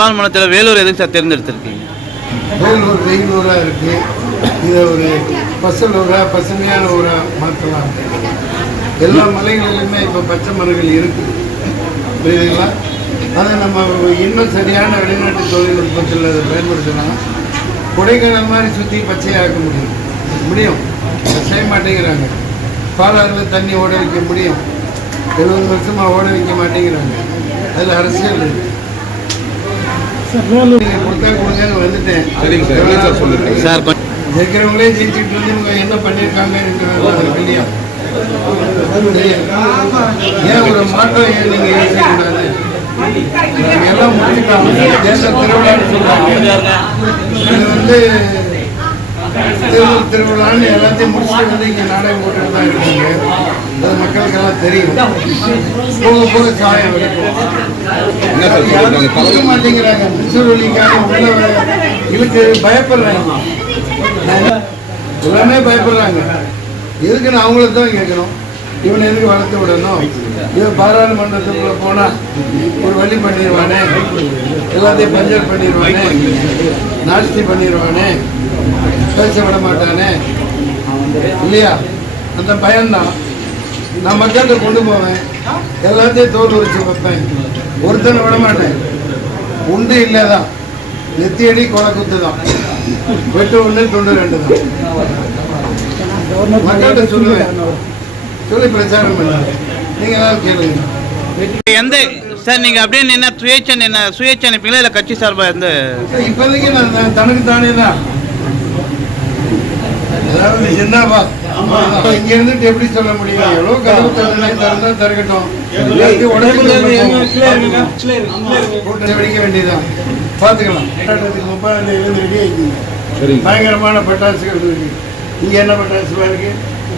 பாராளுமன்றத்தில் வேலூர் எதுக்கு சார் தேர்ந்தெடுத்திருக்கீங்க? வேலூர் வெயிலூராக இருக்குது. இதை ஒரு பசுமையான ஊராக மாற்றலாம். எல்லா மலைகளிலுமே இப்போ பச்சை மரங்கள் இருக்குது, புரியுதுங்களா? அதை நம்ம இன்னும் சரியான வெளிநாட்டு தொழில்நுட்பத்தில் அதை பயன்படுத்தினா கொடைக்கானல் மாதிரி சுற்றி பச்சையாக்க முடியும். செய்ய மாட்டேங்கிறாங்க. பாலாறில் தண்ணி ஓட வைக்க முடியும், 70 வருஷமாக ஓட வைக்க மாட்டேங்கிறாங்க. அதில் அரசியல் இருக்குது. நீங்கள் கொடுத்தா கொடுங்கன்னு வந்துட்டேன். ஜெயிக்கிறவங்களே ஜெயிச்சுட்டு வந்து இவங்க என்ன பண்ணியிருக்காங்க இல்லையா? ஏன் ஒரு மாற்றம் ஏன் நீங்கள் யோசிக்கக்கூடாது? எல்லாம் முடிச்சுட்டாங்க. தேச திருவிழான்னு சொல்லுவாங்க. இது தேர்தல் திருவிழான்னு எல்லாத்தையும் முடிச்சுட்டு வந்து இங்கே நாடகம் போட்டுட்டு தான் இருக்காங்க. அது மக்களுக்கெல்லாம் தெரியும். போக போக சாயம் வரைக்கும் மாட்டேங்கிறாங்க. திருச்சூர்வழிக்காக உள்ள இழுக்கு பயப்படுறாங்க. எல்லாமே பயப்படுறாங்க. எதுக்குன்னு அவங்கள தான் கேட்கணும். இவனை எதுக்கு வளர்த்து விடணும்? இவன் பாராளுமன்றத்துக்குள்ள போனா ஒரு வழி பண்ணிடுவானே, எல்லாத்தையும் பஞ்சர் பண்ணிடுவானே, நாஸ்தி பண்ணிடுவானே, பேச விட மாட்டானே இல்லையா? அந்த பயம்தான். நான் மக்கள்கிட்ட கொண்டு போவேன், எல்லாத்தையும் தோல் உரிச்சு வைப்பேன், ஒருத்தனை விட மாட்டேன். உண்டு இல்லைதான், நெத்தியடி கொலை குத்து தான், வெட்டு 1 துண்டு 2 தான். மக்கள்கிட்ட சொல்லுவேன், சொல்லி பிரச்சாரம் பண்ணுவேன். நீங்கள் ஏதாவது கேளுங்க. எந்த சார் நீங்கள் அப்படியே நின்னா சுயேட்சை அனுப்பீங்களா இல்லை கட்சி சார்பாக இருந்து? இப்போதைக்கு நான் தனக்கு தானே தான். அதாவது என்னப்பா இங்க இருந்துட்டு எப்படி சொல்ல முடியும்? எவ்வளோ கதவு திறந்தா திறக்கட்டும், வெடிக்க வேண்டியதான், பார்த்துக்கலாம். 30ஆம் தேதி பயங்கரமான பட்டாசுகள் இருக்கு. இங்க என்ன பட்டாசுலாம் இருக்கு?